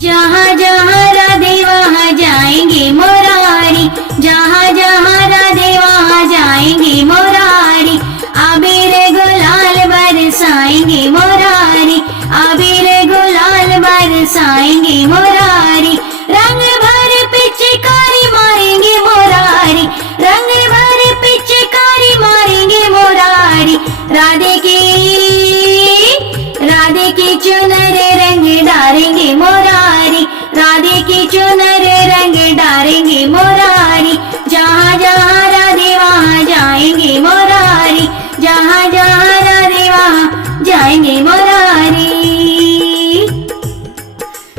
जहाँ जहाँ राधे वहाँ जाएंगे मुरारी, जहाँ जहाँ राधे वहाँ जाएंगे मुरारी। अबीर गुलाल बरसाएंगे मुरारी, अबीर गुलाल बरसाएंगे मुरारी। रंग भर पिचकारी मारेंगे मुरारी, रंग भर पिचकारी मारेंगे मुरारी। राधे की चुनर रंग डालेंगे मुरारी, राधे की चुनर रंग डालेंगे मुरारी। जहाँ जहाँ राधे वहाँ जाएंगे मुरारी, जहाँ जहाँ राधे वहाँ जाएंगे मुरारी।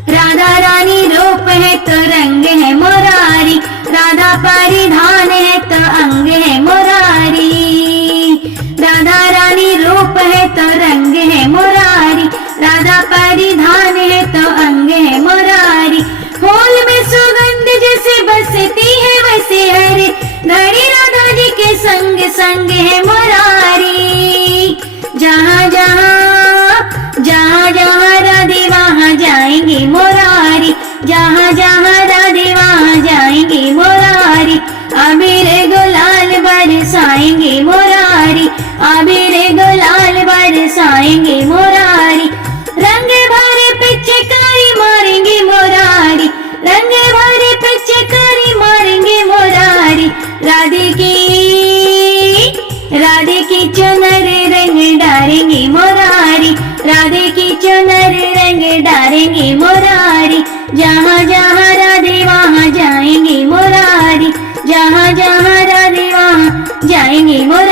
राधा रानी रूप है तो रंग है मुरारी, राधा परिधान है तो अंग है मुरारी। राधा रानी रूप है तो रंग है मुरारी, राधा परिधान है तो अंग है मुरारी। फूल में सुगंध जैसे बसती है वैसे हरे धड़ी राधा जी के संग संग है मुरारी। जहाँ जहाँ राधे वहाँ जाएंगे मुरारी, जहाँ जहाँ राधे वहाँ जाएंगे मुरारी। अबीर गुलाल बरसाएंगे मुरारी, अबीर गुलाल बरसाएंगे मुरारी। रंग भरे पिचकारी मारेंगे मुरारी, रंग भरे पिचकारी मारेंगे मुरारी। राधे की चुनर रंग डालेंगे मुरारी, राधे की चुनर रंग डालेंगे मुरारी। जहाँ जहाँ राधे वहाँ जाएंगे मुरारी, जहाँ जहाँ राधे वहाँ जाएंगे मुरारी।